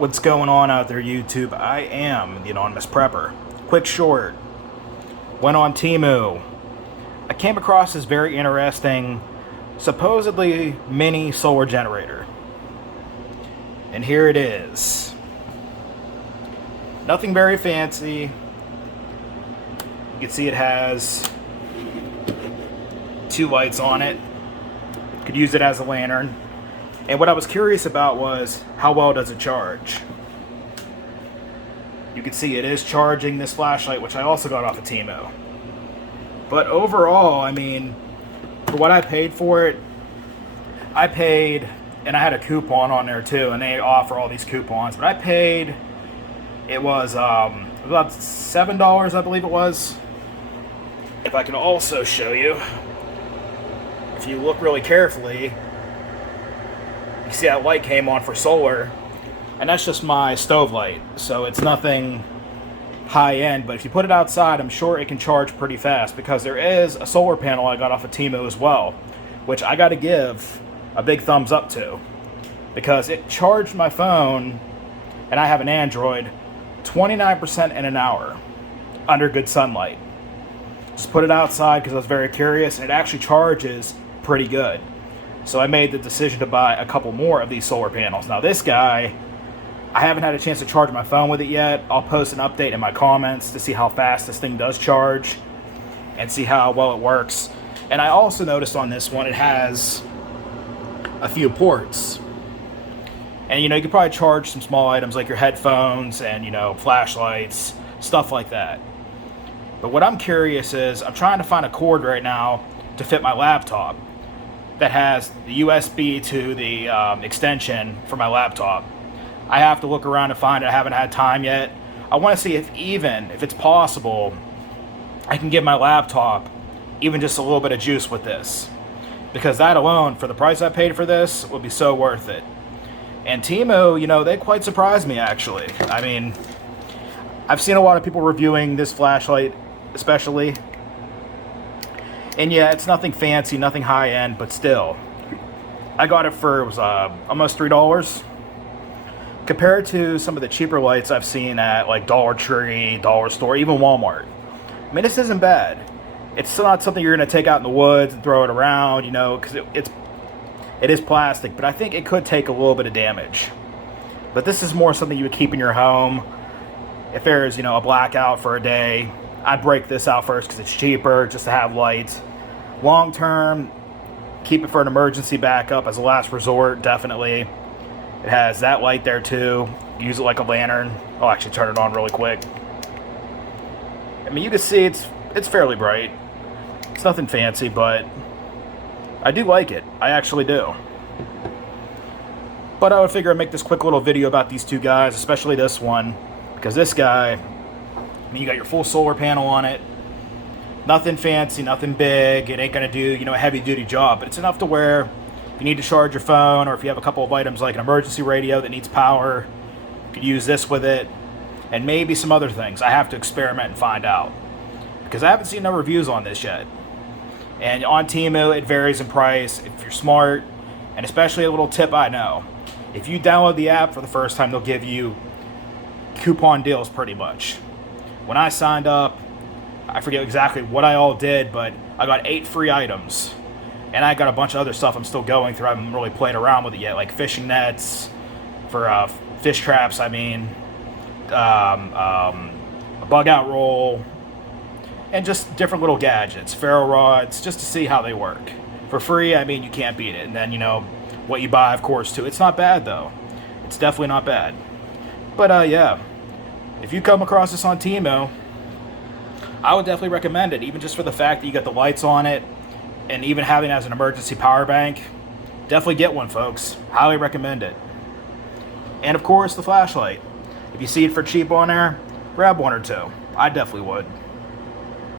What's going on out there, YouTube? I am the Anonymous Prepper. Quick short. Went on Temu. I came across this very interesting, supposedly mini solar generator. And here it is. Nothing very fancy. You can see it has 2 lights on it. Could use it as a lantern. And what I was curious about was, how well does it charge? You can see it is charging this flashlight, which I also got off of Temu. But overall, I mean, for what I paid for it, I paid, and I had a coupon on there too, and they offer all these coupons, but I paid, it was about $7, I believe it was. If I can also show you, if you look really carefully, you see that light came on for solar, and that's just my stove light, so it's nothing high end. But if you put it outside, I'm sure it can charge pretty fast, because there is a solar panel I got off of Temu as well, which I got to give a big thumbs up to, because it charged my phone, and I have an Android, 29% in an hour under good sunlight. Just put it outside because I was very curious, and it actually charges pretty good. So I made the decision to buy a couple more of these solar panels. Now this guy, I haven't had a chance to charge my phone with it yet. I'll post an update in my comments to see how fast this thing does charge and see how well it works. And I also noticed on this one, it has a few ports. And you can probably charge some small items like your headphones and flashlights, stuff like that. But what I'm curious is, I'm trying to find a cord right now to fit my laptop that has the USB to the extension for my laptop. I have to look around to find it. I haven't had time yet. I want to see if it's possible, I can give my laptop even just a little bit of juice with this. Because that alone, for the price I paid for this, would be so worth it. And Temu, they quite surprised me actually. I mean, I've seen a lot of people reviewing this flashlight, especially. And yeah, it's nothing fancy, nothing high end, but still. I got it for, it was almost $3. Compared to some of the cheaper lights I've seen at like Dollar Tree, Dollar Store, even Walmart. I mean, this isn't bad. It's still not something you're going to take out in the woods and throw it around, because it is plastic, but I think it could take a little bit of damage. But this is more something you would keep in your home. If there's, a blackout for a day, I'd break this out first because it's cheaper, just to have lights. Long term, keep it for an emergency backup as a last resort, definitely. It has that light there too. Use it like a lantern. I'll actually turn it on really quick. I mean, you can see it's fairly bright. It's nothing fancy, but I do like it. I actually do. But I would figure I'd make this quick little video about these 2 guys, especially this one, because this guy, I mean, you got your full solar panel on it. Nothing fancy, nothing big. It ain't going to do, a heavy-duty job, but it's enough to where if you need to charge your phone, or if you have a couple of items like an emergency radio that needs power, you could use this with it, and maybe some other things. I have to experiment and find out, because I haven't seen no reviews on this yet. And on Temu, it varies in price if you're smart, and especially a little tip I know. If you download the app for the first time, they'll give you coupon deals pretty much. When I signed up, I forget exactly what I all did, but I got 8 free items. And I got a bunch of other stuff I'm still going through. I haven't really played around with it yet, like fishing nets for fish traps, a bug out roll, and just different little gadgets, ferro rods, just to see how they work. For free, I mean, you can't beat it. And then, what you buy, of course, too. It's not bad, though. It's definitely not bad. But, yeah, if you come across this on Temu, I would definitely recommend it, even just for the fact that you got the lights on it, and even having it as an emergency power bank. Definitely get one, folks. Highly recommend it. And, of course, the flashlight. If you see it for cheap on there, grab one or 2. I definitely would.